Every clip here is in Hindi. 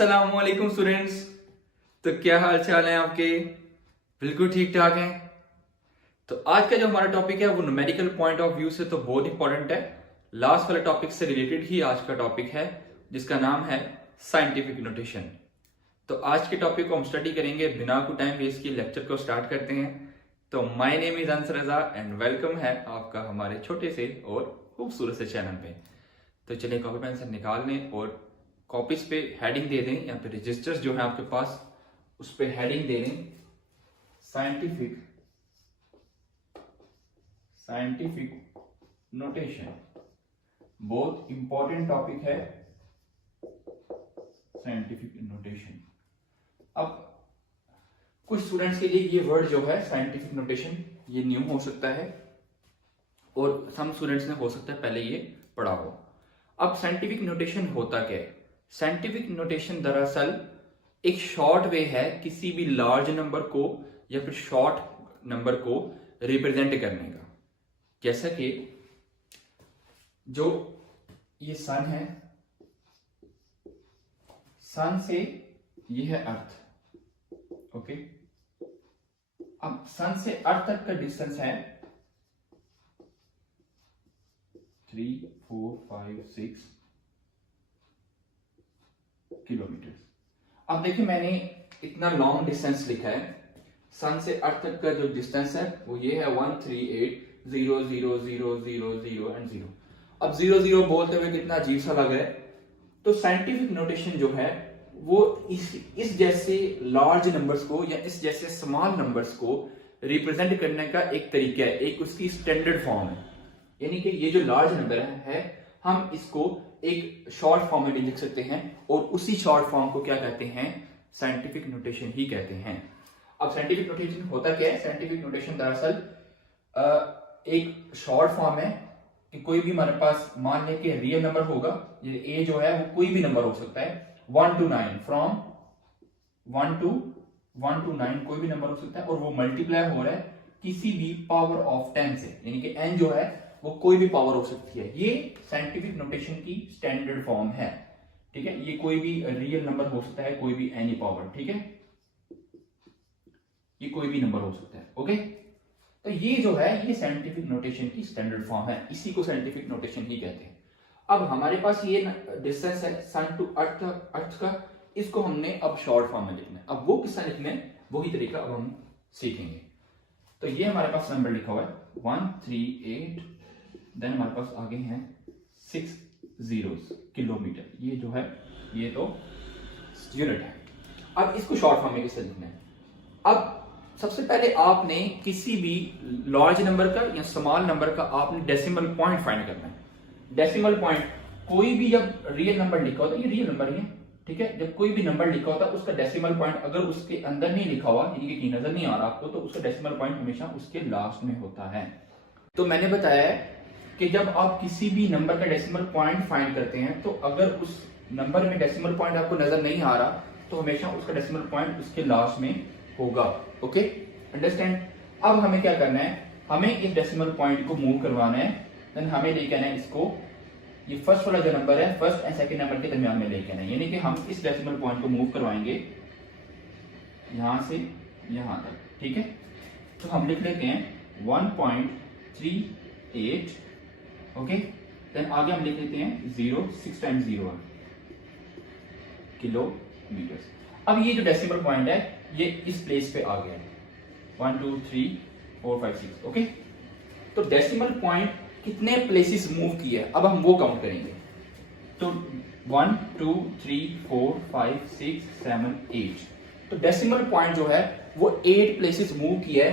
अस्सलामुअलैकुम स्टूडेंट्स। तो क्या हाल चाल है आपके? बिल्कुल ठीक ठाक हैं। तो आज का जो हमारा टॉपिक है वो न्यूमेरिकल पॉइंट ऑफ व्यू से तो बहुत इंपॉर्टेंट है। लास्ट वाले टॉपिक से रिलेटेड ही आज का टॉपिक है जिसका नाम है साइंटिफिक नोटेशन। तो आज के टॉपिक को हम स्टडी करेंगे। बिना कोई टाइम वेस्ट किए लेक्चर को स्टार्ट करते हैं। तो my name is Ansar Raza and welcome है आपका हमारे छोटे से और खूबसूरत से चैनल पे। तो चलिए कॉपी पेंसिल निकाल लें और कॉपीज पे हेडिंग दे दें या फिर रजिस्टर्स जो है आपके पास उस पे हेडिंग दे दें साइंटिफिक नोटेशन। बहुत इंपॉर्टेंट टॉपिक है साइंटिफिक नोटेशन। अब कुछ स्टूडेंट्स के लिए ये वर्ड जो है साइंटिफिक नोटेशन ये न्यू हो सकता है और सम स्टूडेंट्स ने हो सकता है पहले ये पढ़ा हो। अब साइंटिफिक नोटेशन होता क्या है? साइंटिफिक नोटेशन दरअसल एक शॉर्ट वे है किसी भी लार्ज नंबर को या फिर शॉर्ट नंबर को रिप्रेजेंट करने का। जैसा कि जो ये सन है, सन से ये है अर्थ। ओके, अब सन से अर्थ तक का डिस्टेंस है 3, 4, 5, 6 किलोमीटर। अब देखिए मैंने इतना लॉन्ग डिस्टेंस लिखा है। सन से अर्थ तक का जो डिस्टेंस है वो ये है 138,0,0,0,0 एंड 0। अब 0,0 बोलते हुए कितना अजीब सा लग रहा है। तो साइंटिफिक नोटेशन जो है वो इस जैसे लार्ज नंबर्स को या इस जैसे स्मॉल नंबर्स को रिप्रेजेंट करने का एक तरीका है, एक उसकी स्टैंडर्ड फॉर्म है। यानी कि ये जो लार्ज नंबर है हम इसको एक शॉर्ट फॉर्म में भी लिख सकते हैं और उसी शॉर्ट फॉर्म को क्या कहते हैं? साइंटिफिक नोटेशन ही कहते हैं। अब साइंटिफिक नोटेशन होता क्या है? साइंटिफिक नोटेशन दरअसल एक शॉर्ट फॉर्म है कि कोई भी हमारे पास मान लें कि रियल नंबर होगा। ये ए जो है वो कोई भी नंबर हो सकता है 1 to 9, फ्रॉम 1 to 9 कोई भी नंबर हो सकता है और वो मल्टीप्लाई हो रहा है किसी भी पावर ऑफ 10 से। यानी कि n जो है वो कोई भी पावर हो सकती है। ये साइंटिफिक नोटेशन की स्टैंडर्ड फॉर्म है। ठीक है, ये कोई भी रियल नंबर हो सकता है, कोई भी एनी पावर। ठीक है, ये कोई भी नंबर हो सकता है। ओके, तो ये जो है ये साइंटिफिक नोटेशन की स्टैंडर्ड फॉर्म है, इसी को साइंटिफिक नोटेशन ही कहते हैं। अब हमारे पास ये डिस्टेंस है सन टू अर्थ का, इसको हमने अब शॉर्ट फॉर्म में लिखना है। अब वो किससे लिखना है वही तरीका अब हम सीखेंगे। तो ये हमारे पास नंबर लिखा हुआ है 138, देन हमारे पास आगे हैं 6 zeros किलोमीटर। ये जो है ये तो यूनिट है। अब इसको शॉर्ट फॉर्म में किससे लिखना है? अब सबसे पहले आपने किसी भी लार्ज नंबर का या स्मॉल नंबर का आपने डेसिमल पॉइंट फाइंड करना है। डेसिमल पॉइंट कोई भी जब रियल नंबर लिखा होता है, ये रियल नंबर ही है। ठीक है, जब कोई भी नंबर लिखा होता है उसका डेसिमल पॉइंट अगर उसके अंदर नहीं लिखा हुआ यानी कि नजर नहीं आ रहा आपको, तो उसका डेसिमल पॉइंट हमेशा उसके लास्ट में होता है। तो मैंने बताया है कि जब आप किसी भी नंबर का डेसिमल पॉइंट फाइंड करते हैं तो अगर उस नंबर में डेसिमल पॉइंट आपको नजर नहीं आ रहा तो हमेशा उसका डेसिमल पॉइंट उसके लास्ट में होगा। Okay, understand? अब हमें क्या करना है? हमें इस डेसिमल पॉइंट को मूव करवाना है। देन हमें लेके आना है इसको, ये फर्स्ट वाला जो नंबर है फर्स्ट एंड सेकंड नंबर के दरमियान में लेके आना है। यानी कि हम इस डेसिमल पॉइंट को मूव करवाएंगे यहां से यहां तक। ठीक है, तो हम लिख लेते हैं 1.38। ओके, देन आगे हम लिख लेते हैं 0, 6 times 0 किलोमीटर। अब ये जो डेसिमल पॉइंट है ये इस प्लेस पे आ गया है 1, 2, 3, 4, 5, 6। ओके, तो डेसिमल पॉइंट कितने प्लेसेस मूव किए अब हम वो काउंट करेंगे। तो 1, 2, 3, 4, 5, 6, 7, 8। तो डेसिमल पॉइंट जो है वो 8 प्लेसेस मूव किया है।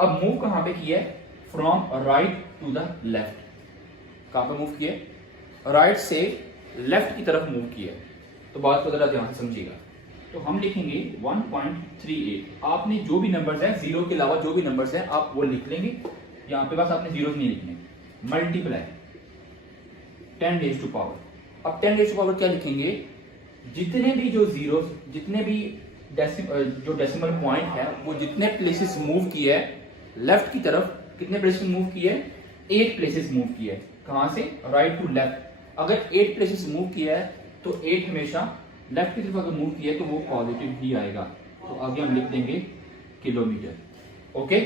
अब मूव कहां पे किया है? From right to the left. कहां पे मूव किया? राइट से लेफ्ट की तरफ मूव किया। तो बात को जरा ध्यान से समझिएगा। तो हम लिखेंगे 1.38। आपने जो भी नंबर्स हैं, जीरो के अलावा जो भी नंबर्स हैं आप वो लिख लेंगे। यहां पे बस आपने जीरो नहीं लिखने, मल्टीप्लाई 10 raised to पावर। अब 10 raised to पावर क्या लिखेंगे? जितने भी जो जीरो, जितने भी जो डेसिमल पॉइंट है वो जितने प्लेसेस मूव किए है लेफ्ट की तरफ, कितने प्लेसेस मूव किए? 8 प्लेसेस मूव किए। कहां से? Right to left. अगर 8 प्लेसेस मूव किया है तो 8 हमेशा लेफ्ट की तरफ अगर मूव किया तो वो पॉजिटिव ही आएगा, तो आगे हम लिख देंगे किलोमीटर। ओके,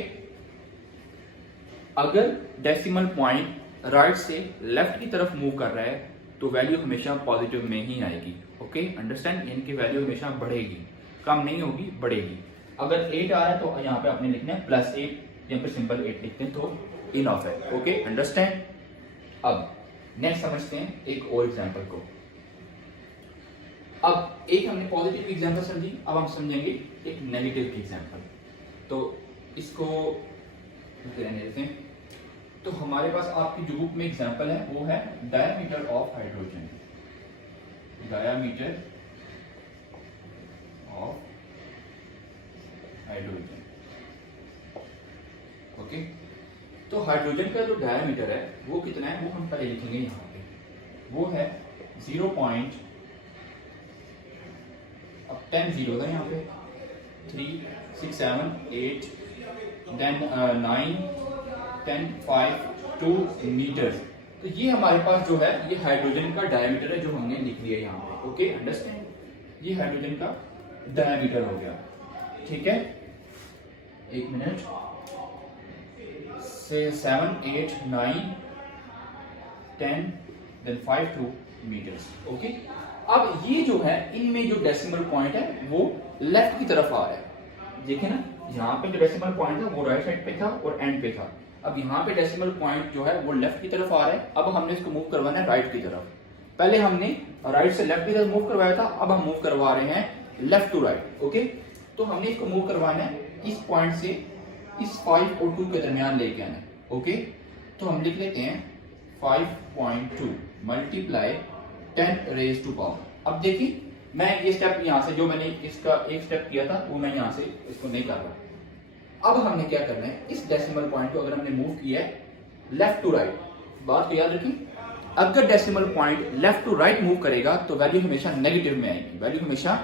अगर डेसिमल पॉइंट राइट से लेफ्ट की तरफ मूव कर रहा है तो वैल्यू हमेशा पॉजिटिव में ही आएगी। ओके, अंडरस्टैंड, यानी कि वैल्यू हमेशा बढ़ेगी, कम नहीं होगी, बढ़ेगी। अगर 8 आ रहा है तो यहाँ पे आपने लिखना है +8, या फिर सिंपल 8 लिखते हैं तो इनफ है। Okay, understand. अब नेक्स्ट समझते हैं एक और एग्जांपल को। अब एक हमने पॉजिटिव की एग्जांपल समझी, अब हम समझेंगे एक नेगेटिव की एग्जांपल। तो इसको रहने देते हैं। तो हमारे पास आपकी जो बुक में एग्जांपल है वो है diameter of hydrogen, diameter of hydrogen. Okay, तो हाइड्रोजन का जो डायमीटर है वो कितना है, वो हम पहले लिखेंगे यहाँ पे, वो है 0. अब 10 जीरो था यहाँ पे, 3, 6, 7, 8, देन 9, 10, 5, 2 मीटर। तो ये हमारे पास जो है ये हाइड्रोजन का डायमीटर है जो हमने लिख लिया यहाँ पे। ओके, अंडरस्टैंड, ये हाइड्रोजन का डायमीटर हो गया। ठीक है, एक मिनट से 7, 8, 9, 10, देन 5, 2 मीटर्स। ओके, अब ये जो है इनमें जो डेसिमल पॉइंट है वो लेफ्ट की तरफ आ रहा है। देखिए ना, यहाँ पे जो डेसिमल पॉइंट था वो राइट साइड पे था और एंड पे था। अब यहाँ पे डेसिमल पॉइंट जो है वो लेफ्ट की तरफ आ रहा है। अब हमने इसको मूव करवाना है राइट की तरफ। पहले हमने राइट से लेफ्ट की तरफ मूव करवाया था, अब हम मूव करवा रहे हैं लेफ्ट टू राइट। ओके, तो हमने इसको मूव करवाना है इस पॉइंट से इस 5 और 2 के दरमियान लेके आना है। ओके, तो हम लिख लेते हैं 5.2 मल्टीप्लाई 10 रेज टू पावर। अब देखिए, मैं ये स्टेप यहाँ से जो मैंने इसका एक स्टेप किया था वो मैं यहाँ से इसको नहीं कर रहा। अब हमने क्या करना है, इस डेसिमल पॉइंट को अगर हमने मूव किया है लेफ्ट टू राइट, बात तो याद रखिए, अगर decimal point left to right move करेगा तो वैल्यू हमेशा नेगेटिव में आएगी, वैल्यू हमेशा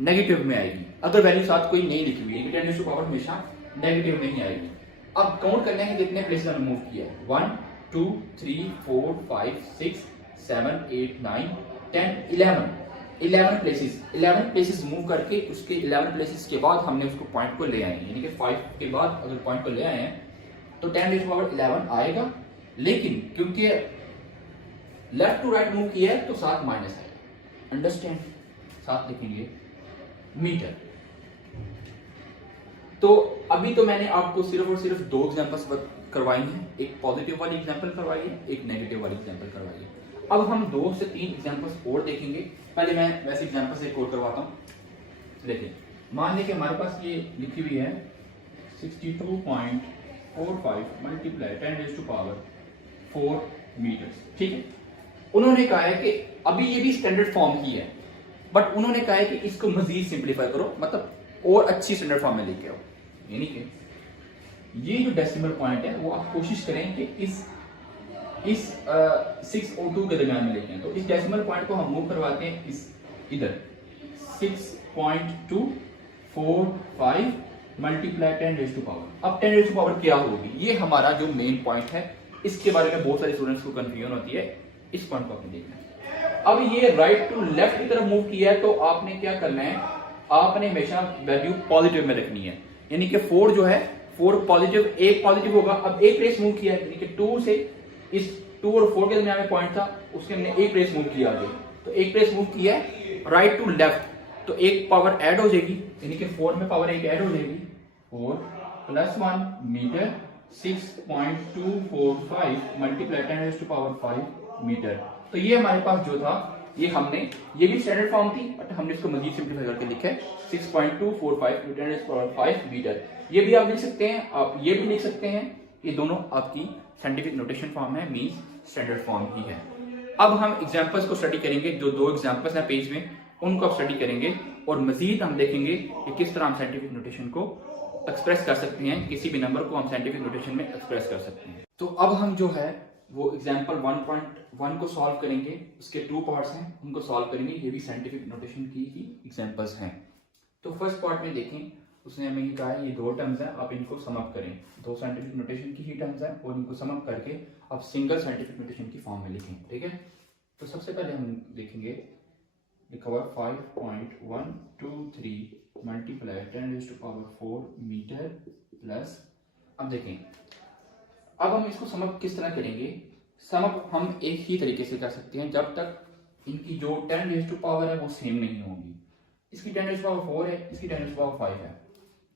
नेगेटिव में आएगी। अगर वैल्यू साथ कोई नहीं लिखी हुई है, 10 रेज टू पावर हमेशा नेगेटिव में ही आएगी। अब काउंट करने के कितने प्लेसेस हमने मूव किया है, 1, 2, 3, 4, 5, 6, 7, 8, 9, 10, 11 प्लेसेस मूव करके उसके 11 प्लेसेस के बाद हमने उसको पॉइंट को ले आए, यानी कि 5 के बाद अगर पॉइंट को ले आए हैं तो 10 रेज़ टू पावर 11 आएगा। लेकिन क्योंकि लेफ्ट टू राइट मूव किया है तो साथ माइनस आएगा। अंडरस्टैंड, साथ लिखेंगे मीटर। तो अभी तो मैंने आपको सिर्फ और सिर्फ 2 एग्जांपल्स करवाई हैं, एक पॉजिटिव वाली एग्जांपल करवाई है, एक नेगेटिव वाली एग्जांपल करवाई है। अब हम 2 से 3 एग्जांपल्स और देखेंगे। पहले मैं वैसे एग्जांपल से एक और करवाता हूं। देखिए, मान लें कि हमारे पास ये लिखी हुई है 62.45 multiply 10 raise to power 4 metres. ठीक है, उन्होंने कहा है कि अभी ये भी स्टैंडर्ड फॉर्म ही है, बट उन्होंने कहा है कि इसको मजीद सिंप्लीफाई करो, मतलब और अच्छी स्टैंडर्ड फॉर्म में लेके आओ। यानी कि ये जो डेसिमल पॉइंट है वो आप कोशिश करें कि इस 6 और 2 के दरमियान में लेके आए। तो इस डेसिमल पॉइंट को हम मूव करवाते हैं इस इधर 6.245 मल्टीप्लाई 10 रेज़ टू पावर। अब 10 रेज़ टू पावर क्या होगी, ये हमारा जो मेन पॉइंट है, इसके बारे में बहुत सारे स्टूडेंट्स को कंफ्यूजन होती है, इस पॉइंट को आपने देखना है। अब ये राइट टू लेफ्ट की तरफ मूव किया है तो आपने क्या करना है, आपने हमेशा वैल्यू पॉजिटिव में रखनी है। यानी कि 4 जो है 4 पॉजिटिव, एक पॉजिटिव होगा। अब एक प्लेस मूव किया है, यानी कि 2 से इस 2 और 4 के दरमियान में पॉइंट था, उसके हमने एक प्लेस मूव किया आगे, तो एक प्लेस मूव किया है राइट टू लेफ्ट, तो एक पावर ऐड हो जाएगी, यानी कि 4 में पावर एक ऐड हो जाएगी, 4 + 1 metre 6.245 multiply 10 raise to power 5 metre. तो ये हमारे पास जो था ये हमने, ये भी स्टैंडर्ड फॉर्म थी बट हमने इसको मजीद सिंप्लीफाई करके लिखा है 6.245 × 10 रेज़ टू पावर 5 मीटर। ये भी आप लिख सकते हैं, आप ये भी लिख सकते हैं, ये दोनों आपकी साइंटिफिक नोटेशन फॉर्म है, मींस स्टैंडर्ड फॉर्म ही है। अब हम एग्जांपल्स को स्टडी करेंगे, जो 2 एग्जांपल्स हैं पेज में उनको आप स्टडी करेंगे और मजीद हम देखेंगे कि किस तरह हम साइंटिफिक नोटेशन को एक्सप्रेस कर सकते हैं, किसी भी नंबर को हम साइंटिफिक नोटेशन में एक्सप्रेस कर सकते हैं। तो अब हम जो है वो एग्जांपल 1.1 को सॉल्व करेंगे, उसके 2 पार्ट्स हैं उनको सॉल्व करेंगे, ये भी साइंटिफिक नोटेशन की ही एग्जांपल्स हैं। तो फर्स्ट पार्ट में देखें, उसने हमें ये कहा है ये 2 टर्म्स हैं, आप इनको सम अप करें, 2 साइंटिफिक नोटेशन की ही टर्म्स हैं और इनको सम अप करके आप सिंगल साइंटिफिक नोटेशन की फॉर्म में लिखें। ठीक है, तो सबसे पहले हम देखेंगे लिखा हुआ 5.123 मल्टीप्लाई 10⁴ मीटर प्लस, अब देखें अब हम इसको सम अप किस तरह करेंगे। सम अप हम एक ही तरीके से कर सकते हैं जब तक इनकी जो 10⁻⁴ है वो सेम नहीं होगी। इसकी 10⁻⁴ है, इसकी 10⁻⁵ है,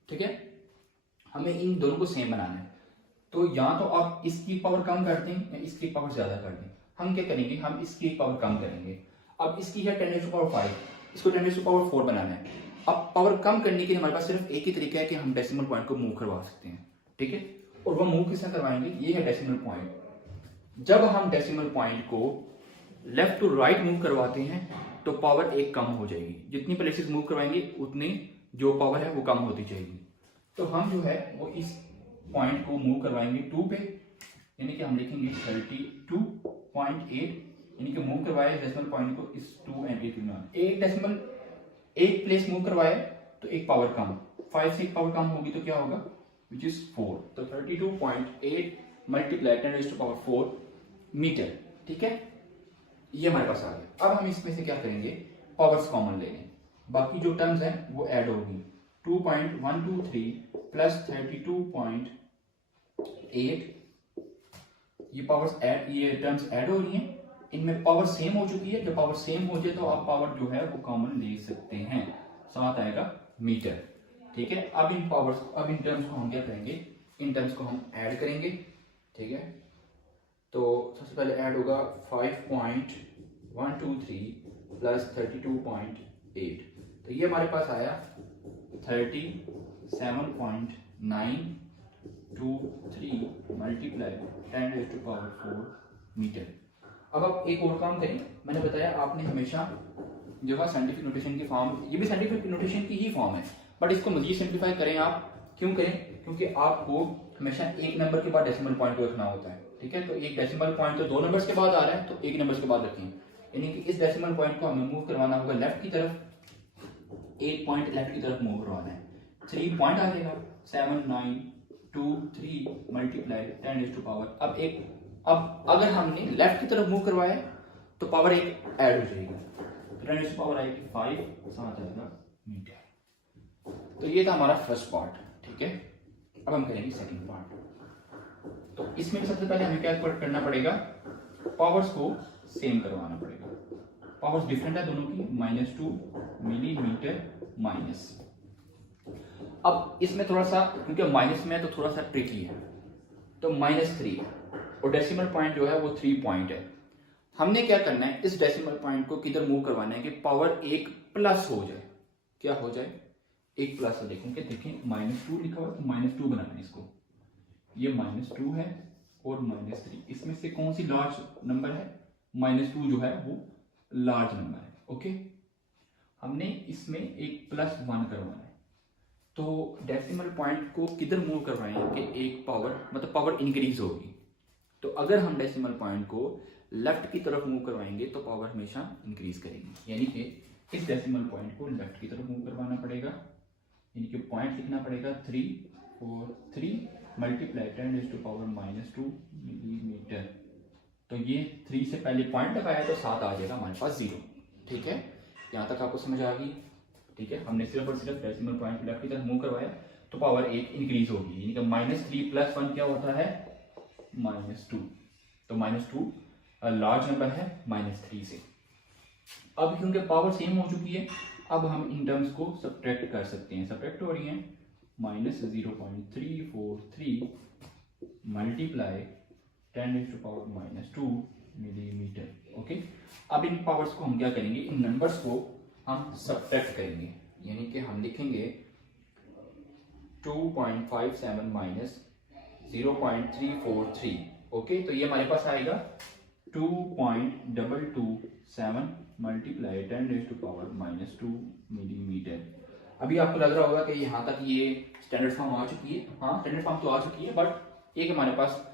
ठीक है। हमें इन दोनों को सेम बनाना है, तो या तो आप इसकी पावर कम कर दें या इसकी पावर ज्यादा कर दें। हम क्या करेंगे, हम इसकी पावर कम करेंगे। अब इसकी है 10⁻⁵, इसको 10⁻⁴ बनाना है। अब पावर कम करने के लिए हमारे पास सिर्फ एक ही तरीका है कि हम डेसिमल पॉइंट को मूव करवा सकते हैं, ठीक है। और वो मूव किस तरह करवाएंगे, ये है डेसिमल पॉइंट। जब हम डेसिमल पॉइंट को लेफ्ट टू राइट मूव करवाते हैं तो पावर एक कम हो जाएगी। जितनी प्लेसेस मूव करवाएंगे उतनी जो पावर है वो कम होती जाएगी। तो हम जो है वो इस पॉइंट को मूव करवाएंगे 2 पे, यानी कि हम लिखेंगे 32.8, यानी कि मूव करवाए डेसिमल पॉइंट को इस 2 एंड 8 में। एक डेसिमल एक प्लेस मूव करवाए तो एक पावर कम, 5 से एक पावर कम होगी तो क्या होगा, विच इज 4। तो 32.8 मल्टीप्लाई 10⁻⁴ मीटर, ठीक है। ये हमारे पास आ गया। अब हम इसमें से क्या करेंगे, पावर्स कॉमन ले लें, बाकी जो टर्म्स हैं वो ऐड होगी। 2.123 प्लस 32.8, ये पावर्स ऐड, ये टर्म्स ऐड हो रही हैं, इनमें पावर सेम हो चुकी है। जब पावर सेम हो जाए तो आप पावर जो है वो कॉमन ले सकते हैं, साथ आएगा मीटर, ठीक है। अब इन पावर्स, अब इन टर्म्स को हम क्या करेंगे, इन टर्म्स को हम ऐड करेंगे, ठीक है। तो सबसे पहले ऐड होगा 5.123 प्लस 32.8, तो ये हमारे पास आया 37.923 मल्टीप्लाई 10⁻⁴ मीटर। अब आप एक और काम करें, मैंने बताया आपने हमेशा जो है साइंटिफिक नोटेशन की फॉर्म, ये भी साइंटिफिक नोटेशन की ही फॉर्म है, बट इसको मजीद सिंप्लीफाई करें आप। क्यों करें, क्योंकि आपको हमेशा एक नंबर के बाद डेसिमल पॉइंट को रखना होता है, ठीक है। तो एक डेसिमल पॉइंट तो 2 नंबर्स के बाद आ रहा है, तो एक नंबर्स के बाद रखें, यानी कि इस डेसिमल पॉइंट को हमें मूव करवाना होगा लेफ्ट की तरफ, 8 पॉइंट लेफ्ट की तरफ मूव करवाना है। 3 पॉइंट आ जाएगा 7923 मल्टीप्लाई 10⁻⁴। अब अगर हमने लेफ्ट की तरफ मूव करवाया तो पावर एक ऐड हो जाएगी, 10⁻⁴ आएगी 5, साथ आएगा मीटर। तो ये था हमारा फर्स्ट पार्ट, ठीक है। अब हम करेंगे सेकंड पार्ट। तो इसमें सबसे पहले हमें क्या करना पड़ेगा, पावर्स को सेम करवाना पड़ेगा। पावर्स डिफरेंट है दोनों की, -2 मिलीमीटर माइनस। अब इसमें थोड़ा सा, क्योंकि माइनस में है तो थोड़ा सा ट्रिकी है, तो -3 है और डेसिमल पॉइंट जो है वो 3 पॉइंट है। हमने क्या करना है, इस डेसिमल पॉइंट को किधर मूव करवाना है कि पावर एक प्लस हो जाए। क्या हो जाए, एक प्लस। देखोगे, देखें -2 लिखा हुआ, तो -2 बनाना है इसको। ये -2 है और -3, इसमें से कौन सी लार्ज नंबर है, -2 जो है वो लार्ज नंबर है, ओके। हमने इसमें एक +1 करवाना है, तो डेसिमल पॉइंट को किधर मूव करवाएं कि एक पावर, मतलब पावर इंक्रीज होगी। तो अगर हम डेसिमल पॉइंट को लेफ्ट की तरफ मूव करवाएंगे तो पावर हमेशा इंक्रीज करेगी, यानी कि इस डेसिमल पॉइंट को लेफ्ट की तरफ मूव करवाना पड़ेगा, यानी कि पॉइंट लिखना पड़ेगा 343 मल्टीप्लाई 10⁻⁻² मिलीमीटर। तो ये 3 से पहले पॉइंट लगाया तो 7 आ जाएगा हमारे पास 0, ठीक है। यहाँ तक आपको समझ आ गई, ठीक है। हमने सिर्फ और सिर्फ डेसिमल पॉइंट लेफ्ट की तरफ मूव करवाया तो पावर एक इंक्रीज होगी, यानी कि -3 + 1 क्या होता है, -2। तो -2 लार्ज नंबर है -3 से। अब क्योंकि पावर सेम हो चुकी है, अब हम इन टर्म्स को सब्ट्रैक्ट कर सकते हैं। सब्ट्रैक्ट हो रही हैं, -0.343 मल्टीप्लाई 10⁻⁻² मिलीमीटर, ओके। अब इन पावर्स को हम क्या करेंगे, इन नंबर्स को हम सब्ट्रैक्ट करेंगे, यानी कि हम लिखेंगे 2.57 माइनस 0.343, ओके। तो ये हमारे पास आएगा 2.227 मल्टीप्लाई 10⁻⁻² मिलीमीटर। अभी आपको लग रहा होगा कि यहाँ तक ये स्टैंडर्ड फॉर्म आ चुकी है। हाँ, स्टैंडर्ड फॉर्म तो आ चुकी है, बट एक हमारे पास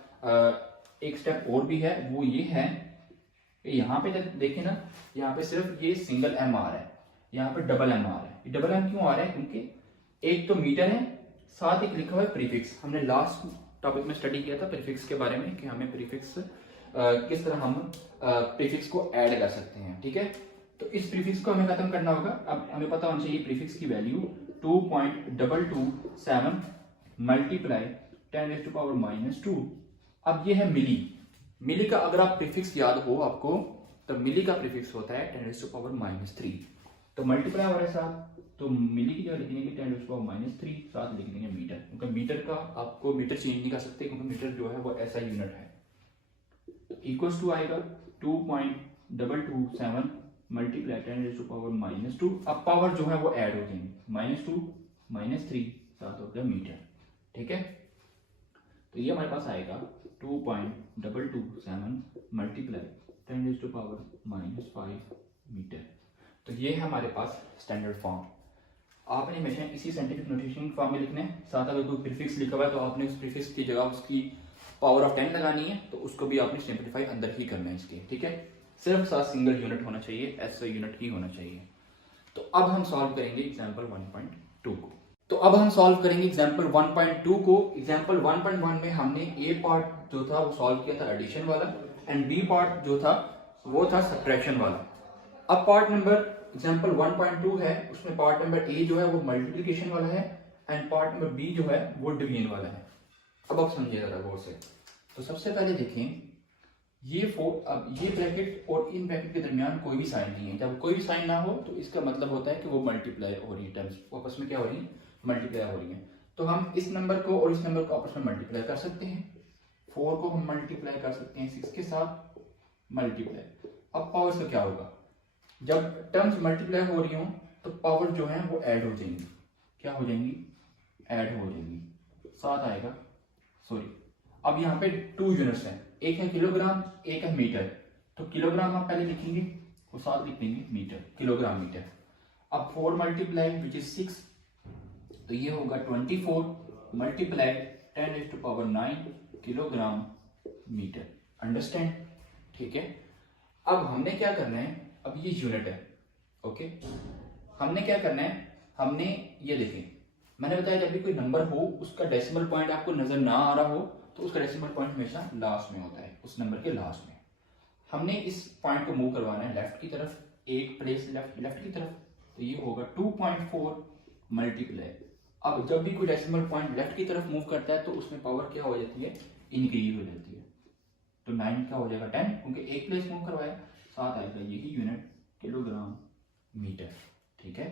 एक स्टेप और भी है, वो ये है कि यहाँ पे देखें ना, यहाँ पे सिर्फ ये सिंगल एम आ रहा है, यहाँ पे डबल एम आ रहा है। डबल एम क्यों आ रहा है, क्योंकि एक तो मीटर है, साथ एक लिखा हुआ है प्रीफिक्स। हमने लास्ट टॉपिक में स्टडी किया था प्रीफिक्स के बारे में कि हमें प्रीफिक्स किस तरह हम प्रीफिक्स को ऐड कर सकते हैं, ठीक है। तो इस प्रीफिक्स को हमें खत्म करना होगा। अब हमें पता होना चाहिए प्रीफिक्स की वैल्यू 2.227 मल्टीप्लाई 10⁻⁻²। अब ये है मिली। मिली का अगर आप प्रीफिक्स याद हो आपको, तो मिली का प्रीफिक्स होता है 10⁻⁻3। तो मल्टीप्लाई हो रहा है साथ, तो मिली की जगह लिख देंगे 10⁻⁻3, साथ लिख देंगे मीटर, क्योंकि मीटर का आपको मीटर चेंज नहीं कर सकते, क्योंकि मीटर जो है वो ऐसा यूनिट है। इक्वल्स टू आएगा 2.227 मल्टीप्लाई 10⁻⁻²। अब पावर जो है वो ऐड हो जाएंगे, -2 -3 साथ हो गया मीटर। ठीक है, तो ये हमारे पास आएगा 2.227 मल्टीप्लाई 10⁻⁻5 मीटर। तो ये है हमारे पास स्टैंडर्ड फॉर्म। आपने हमेशा इसी साइंटिफिक नोटेशन फॉर्म में लिखना है। साथ अगर कोई प्रीफिक्स लिखा हुआ है तो आपने उस प्रीफिक्स की जगह उसकी पावर ऑफ 10 लगानी है, तो उसको भी आपने सिंप्लीफाई अंदर ही करना है इसके। ठीक है, सिर्फ साथ सिंगल यूनिट होना चाहिए, ऐसा यूनिट ही होना चाहिए। तो अब हम सॉल्व करेंगे एग्जाम्पल 1.2 को। तो अब हम सॉल्व करेंगे एग्जाम्पल 1.2 को। एग्जाम्पल 1.1 में हमने ए पार्ट जो था वो सॉल्व किया था एडिशन वाला, एंड बी पार्ट जो था वो था सब्ट्रैक्शन वाला। अब पार्ट नंबर एग्जाम्पल 1.2 है, उसमें पार्ट नंबर ए जो है वो मल्टीप्लिकेशन वाला है, एंड पार्ट नंबर बी जो है वो डिवीजन वाला है। अब आप समझिए जरा गौर से। तो सबसे पहले देखें, अब ये ब्रैकेट और इन ब्रैकेट के दरमियान कोई भी साइन नहीं है। जब कोई भी साइन ना हो तो इसका मतलब होता है कि वो मल्टीप्लाई हो रही है, टर्म्स आपस में क्या हो रही है, मल्टीप्लाई हो रही है। तो हम इस नंबर को और इस नंबर को आपस में मल्टीप्लाई कर सकते हैं। 4 को हम मल्टीप्लाई कर सकते हैं 6 के साथ, मल्टीप्लाई। अब पावर्स का क्या होगा, जब टर्म्स मल्टीप्लाई हो रही हो तो पावर जो है वो ऐड हो जाएंगी। क्या हो जाएंगी, ऐड हो जाएंगी। साथ आएगा, सॉरी, अब यहाँ पे 2 यूनिट्स हैं, एक है किलोग्राम, एक है मीटर। तो किलोग्राम आप पहले लिखेंगे और साथ लिख देंगे मीटर, किलोग्राम मीटर। अब 4 मल्टीप्लाई विच इज 6, तो ये होगा 24 मल्टीप्लाई 10⁻⁹ किलोग्राम मीटर। अंडरस्टैंड? ठीक है, अब हमने क्या करना है, अब ये यूनिट है, ओके। हमने क्या करना है, हमने ये देखें, मैंने बताया जब भी कोई नंबर हो उसका डेसिमल पॉइंट आपको नजर ना आ रहा हो तो उसका डेसिमल पॉइंट हमेशा लास्ट में होता है, उस नंबर के लास्ट में। हमने इस पॉइंट को मूव करवाना है लेफ्ट की तरफ, एक प्लेस लेफ्ट की तरफ, तो ये होगा 2.4 मल्टीप्लाई। अब जब भी कोई डेसिमल पॉइंट लेफ्ट की तरफ मूव करता है तो उसमें पावर क्या हो जाती है, इंक्रीज हो जाती है। तो 9 का हो जाएगा 10, क्योंकि एक प्लेस मूव करवाया, साथ आएगा यही यूनिट किलोग्राम मीटर। ठीक है,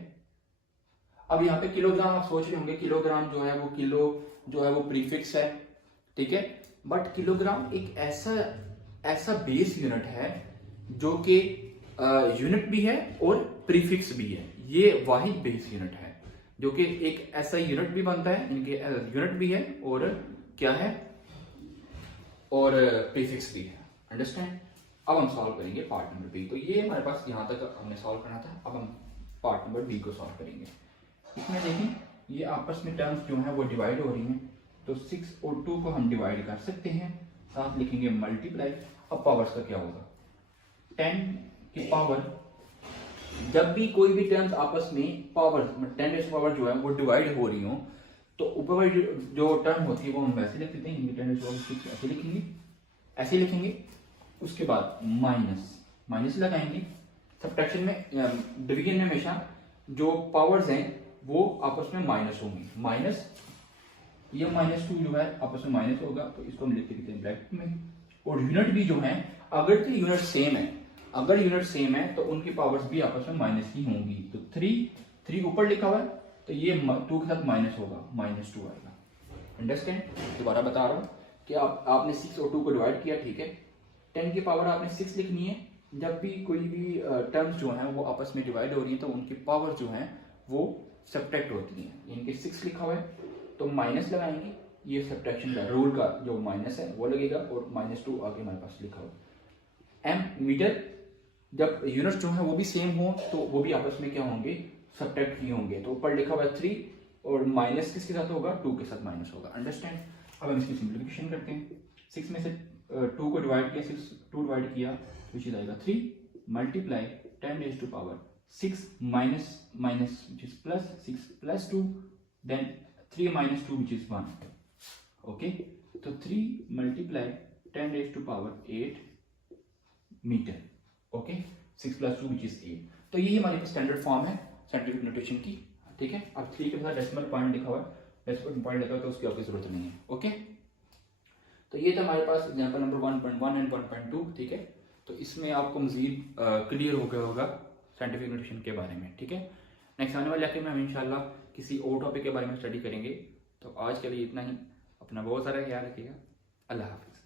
अब यहाँ पे किलोग्राम आप सोच रहे होंगे, किलोग्राम जो है वो किलो जो है वो प्रीफिक्स है, ठीक है। बट किलोग्राम एक ऐसा बेस यूनिट है जो कि यूनिट भी है और प्रीफिक्स भी है। ये वाहिद बेस यूनिट है जो कि एक ऐसा यूनिट भी बनता है, इनके यूनिट भी है और क्या है, और प्रीफिक्स भी है। अंडरस्टैंड? अब हम सॉल्व करेंगे पार्ट नंबर बी। तो ये हमारे पास यहाँ तक हमने सॉल्व करना था। अब हम पार्ट नंबर बी को सॉल्व करेंगे। इसमें देखें, ये आपस में टर्म्स जो है वो डिवाइड हो रही हैं, तो 6 और 2 को हम डिवाइड कर सकते हैं, साथ लिखेंगे मल्टीप्लाई। अब पावर्स का क्या होगा, 10 की पावर, जब भी कोई भी टर्म्स आपस में पावर 10⁻⁻ जो है वो डिवाइड हो रही हो तो ऊपर जो टर्म होती है वो हम वैसे लिख देते हैं, 10⁻⁶ ऐसे लिखेंगे, ऐसे लिखेंगे। उसके बाद माइनस लगाएंगे। सब्ट्रैक्शन में, डिवीजन में हमेशा जो पावर्स हैं वो आपस में माइनस होंगी। माइनस, ये -2 जो है आपस में माइनस होगा, तो इसको हम लिख देते हैं ब्रैकेट में। और यूनिट भी जो है, अगर तो यूनिट सेम है, अगर यूनिट सेम है तो उनकी पावर्स भी आपस में माइनस ही होंगी। तो 3 ऊपर लिखा हुआ है तो ये 2 के साथ माइनस होगा, -2 आएगा। अंडरस्टैंड? दोबारा बता रहा हूँ कि आपने 6 और 2 को डिवाइड किया, ठीक है। 10 की पावर आपने 6 लिखनी है। जब भी कोई भी टर्म्स जो हैं वो आपस में डिवाइड हो रही है तो उनकी पावर जो है वो सब्ट्रैक्ट होती है। इनके 6 लिखा हुआ है तो माइनस लगाएंगे, ये सब्ट्रैक्शन का रूल का जो माइनस है वो लगेगा, और -2 आगे हमारे पास लिखा हुआ। एम मीटर, जब यूनिट्स जो है वो भी सेम हो तो वो भी आपस में क्या होंगे, सब्ट्रैक्ट ही होंगे। तो ऊपर लिखा हुआ है 3 और माइनस किसके साथ होगा, 2 के साथ माइनस होगा। अंडरस्टैंड? अब हम इसकी सिंप्लीफिकेशन करते हैं। 6 में से 2 को डिवाइड किया, 2 डिवाइड किया, विच इज आएगा 3 multiply 10⁻⁶ minus which is plus 6 plus 2, then 3 - 2 which is 1। Okay, तो 3 multiply 10⁸ metre. Okay, 6+2 which is 8। तो यही हमारे पास स्टैंडर्ड फॉर्म है साइंटिफिक नोटेशन की, ठीक है। अब 3 के साथ डेसिमल पॉइंट लिखा हुआ है, डेसिमल पॉइंट लिखा हुआ है तो उसकी आपकी जरूरत नहीं है, ओके। तो ये था हमारे पास एग्जाम्पल नंबर 1.1 एंड 1.2, ठीक है। तो इसमें आपको मजीद क्लियर हो गया होगा साइंटिफिक नोटेशन के बारे में, ठीक है। नेक्स्ट आने वाले लेक्चर में हम इंशाल्लाह किसी और टॉपिक के बारे में स्टडी करेंगे। तो आज के लिए इतना ही, अपना बहुत सारा ख्याल रखिएगा। अल्लाह हाफिज़।